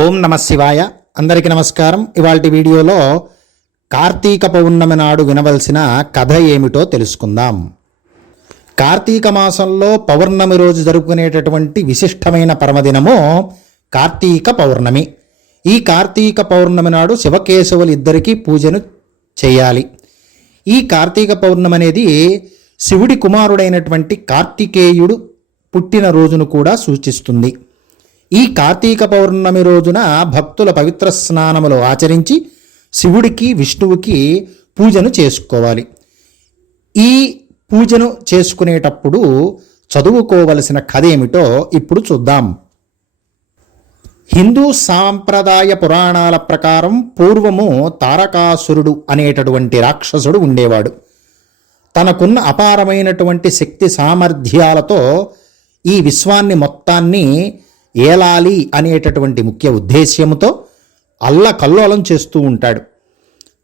ఓం నమ శివాయ. అందరికీ నమస్కారం. ఇవాళ వీడియోలో కార్తీక పౌర్ణమి నాడు వినవలసిన కథ ఏమిటో తెలుసుకుందాం. కార్తీక మాసంలో పౌర్ణమి రోజు జరుపుకునేటటువంటి విశిష్టమైన పరమదినము కార్తీక పౌర్ణమి. ఈ కార్తీక పౌర్ణమి నాడు శివకేశవులు ఇద్దరికీ పూజను చేయాలి. ఈ కార్తీక పౌర్ణమి అనేది శివుడి కుమారుడైనటువంటి కార్తికేయుడు పుట్టిన రోజును కూడా సూచిస్తుంది. ఈ కార్తీక పౌర్ణమి రోజున భక్తుల పవిత్ర స్నానములు ఆచరించి శివుడికి విష్ణువుకి పూజను చేసుకోవాలి. ఈ పూజను చేసుకునేటప్పుడు చదువుకోవలసిన కథ ఏమిటో ఇప్పుడు చూద్దాం. హిందూ సాంప్రదాయ పురాణాల ప్రకారం పూర్వము తారకాసురుడు అనేటటువంటి రాక్షసుడు ఉండేవాడు. తనకున్న అపారమైనటువంటి శక్తి సామర్థ్యాలతో ఈ విశ్వాన్ని మొత్తాన్ని ఏలాలి అనేటటువంటి ముఖ్య ఉద్దేశ్యముతో అల్లకల్లోలం చేస్తూ ఉంటాడు.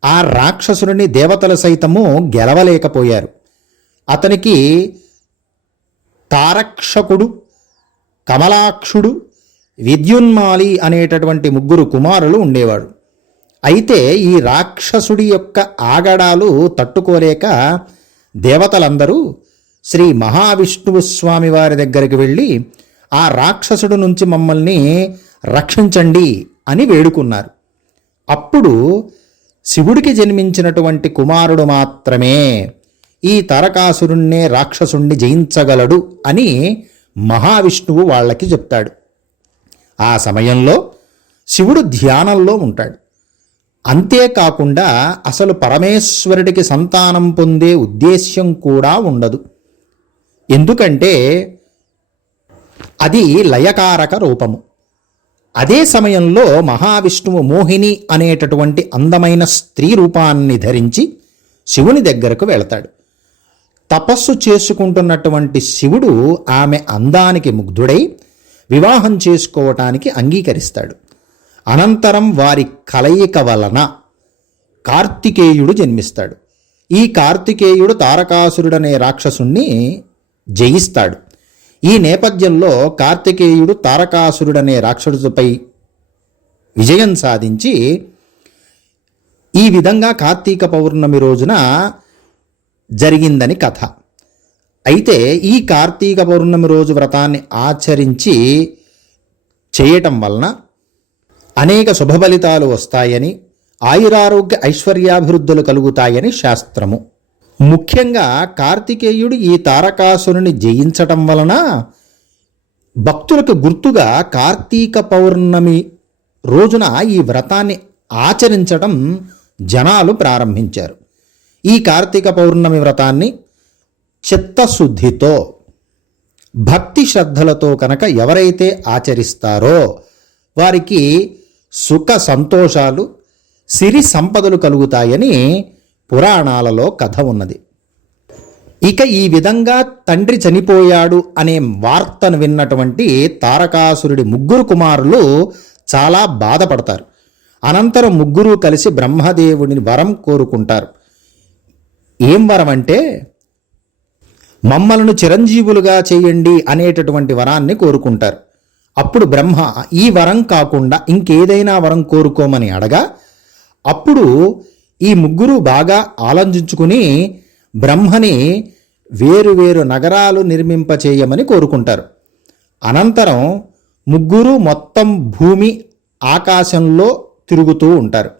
ఆ రాక్షసుడిని దేవతలు సైతము గెలవలేకపోయారు. అతనికి తారక్షకుడు కమలాక్షుడు విద్యున్మాలి అనేటటువంటి ముగ్గురు కుమారులు ఉండేవాడు అయితే ఈ రాక్షసుడి యొక్క ఆగడాలు తట్టుకోలేక దేవతలందరూ శ్రీ మహావిష్ణువు స్వామి వారి దగ్గరికి వెళ్ళి ఆ రాక్షసుడు నుంచి మమ్మల్ని రక్షించండి అని వేడుకున్నారు. అప్పుడు శివుడికి జన్మించినటువంటి కుమారుడు మాత్రమే ఈ తారకాసురుణ్ణే రాక్షసుణ్ణి జయించగలడు అని మహావిష్ణువు వాళ్ళకి చెప్తాడు. ఆ సమయంలో శివుడు ధ్యానంలో ఉంటాడు. అంతేకాకుండా అసలు పరమేశ్వరుడికి సంతానం పొందే ఉద్దేశ్యం కూడా ఉండదు. ఎందుకంటే అది లయకారక రూపము. అదే సమయంలో మహావిష్ణువు మోహిని అనేటటువంటి అందమైన స్త్రీ రూపాన్ని ధరించి శివుని దగ్గరకు వెళతాడు. తపస్సు చేసుకుంటున్నటువంటి శివుడు ఆమె అందానికి ముగ్ధుడై వివాహం చేసుకోవటానికి అంగీకరిస్తాడు. అనంతరం వారి కలయిక వలన కార్తికేయుడు జన్మిస్తాడు. ఈ కార్తికేయుడు తారకాసురుడనే రాక్షసుణ్ణి జయిస్తాడు. ఈ నేపథ్యంలో కార్తికేయుడు తారకాసురుడనే రాక్షసుడిపై విజయం సాధించి ఈ విధంగా కార్తీక పౌర్ణమి రోజున జరిగిందని కథ. అయితే ఈ కార్తీక పౌర్ణమి రోజు వ్రతాన్ని ఆచరించి చేయటం వలన అనేక శుభఫలితాలు వస్తాయని ఆయురారోగ్య ఐశ్వర్యాభివృద్ధులు కలుగుతాయని శాస్త్రము. ముఖ్యంగా కార్తికేయుడు ఈ తారకాసురుని జయించటం వలన భక్తులకు గుర్తుగా కార్తీక పౌర్ణమి రోజున ఈ వ్రతాన్ని ఆచరించటం జనాలు ప్రారంభించారు. ఈ కార్తీక పౌర్ణమి వ్రతాన్ని చిత్తశుద్ధితో భక్తి శ్రద్ధలతో కనుక ఎవరైతే ఆచరిస్తారో వారికి సుఖ సంతోషాలు సిరి సంపదలు కలుగుతాయని పురాణాలలో కథ ఉన్నది. ఇక ఈ విధంగా తండ్రి చనిపోయాడు అనే వార్తను విన్నటువంటి తారకాసురుడి ముగ్గురు కుమారులు చాలా బాధపడతారు. అనంతరం ముగ్గురు కలిసి బ్రహ్మదేవుడిని వరం కోరుకుంటారు. ఏం వరం అంటే మమ్మలను చిరంజీవులుగా చేయండి అనేటటువంటి వరాన్ని కోరుకుంటారు. అప్పుడు బ్రహ్మ ఈ వరం కాకుండా ఇంకేదైనా వరం కోరుకోమని అడగా అప్పుడు ఈ ముగ్గురు బాగా ఆలోచించుకుని బ్రహ్మని వేరు వేరు నగరాలు నిర్మింపచేయమని కోరుకుంటారు. అనంతరం ముగ్గురు మొత్తం భూమి ఆకాశంలో తిరుగుతూ ఉంటారు.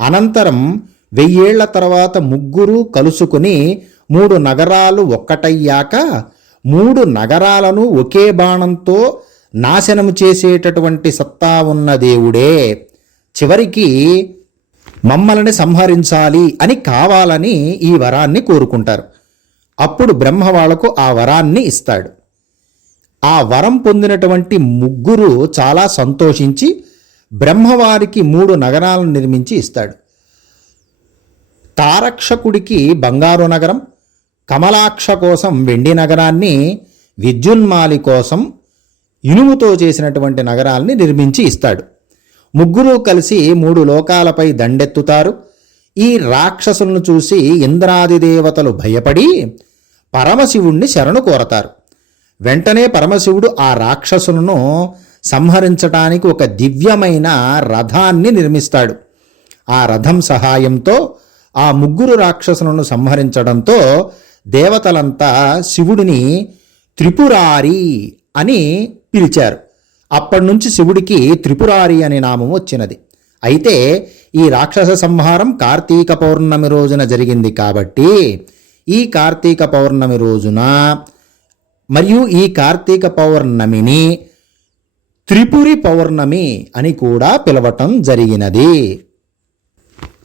అనంతరం వెయ్యేళ్ళ తర్వాత ముగ్గురు కలుసుకుని మూడు నగరాలు ఒక్కటయ్యాక మూడు నగరాలను ఒకే బాణంతో నాశనం చేసేటటువంటి సత్తా ఉన్న దేవుడే. చివరికి మమ్మల్ని సంహరించాలి అని కావాలని ఈ వరాన్ని కోరుకుంటారు. అప్పుడు బ్రహ్మ వాళ్ళకు ఆ వరాన్ని ఇస్తాడు. ఆ వరం పొందినటువంటి ముగ్గురు చాలా సంతోషించి బ్రహ్మవారికి మూడు నగరాలను నిర్మించి ఇస్తాడు. తారక్షకుడికి బంగారు నగరం కమలాక్ష కోసం వెండి నగరాన్ని విద్యున్మాలి కోసం ఇనుముతో చేసినటువంటి నగరాల్ని నిర్మించి ఇస్తాడు. ముగ్గురు కలిసి మూడు లోకాలపై దండెత్తుతారు. ఈ రాక్షసులను చూసి ఇంద్రాది దేవతలు భయపడి పరమశివుణ్ణి శరణు కోరతారు. వెంటనే పరమశివుడు ఆ రాక్షసులను సంహరించటానికి ఒక దివ్యమైన రథాన్ని నిర్మిస్తాడు. ఆ రథం సహాయంతో ఆ ముగ్గురు రాక్షసులను సంహరించడంతో దేవతలంతా శివుడిని త్రిపురారి అని పిలిచారు. అప్పటి నుంచి శివుడికి త్రిపురారి అనే నామం వచ్చినది. అయితే ఈ రాక్షస సంహారం కార్తీక పౌర్ణమి రోజున జరిగింది కాబట్టి ఈ కార్తీక పౌర్ణమి రోజున మరియు ఈ కార్తీక పౌర్ణమిని త్రిపురి పౌర్ణమి అని కూడా పిలవటం జరిగినది.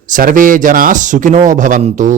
సర్వే జనా సుఖినో భవంతు.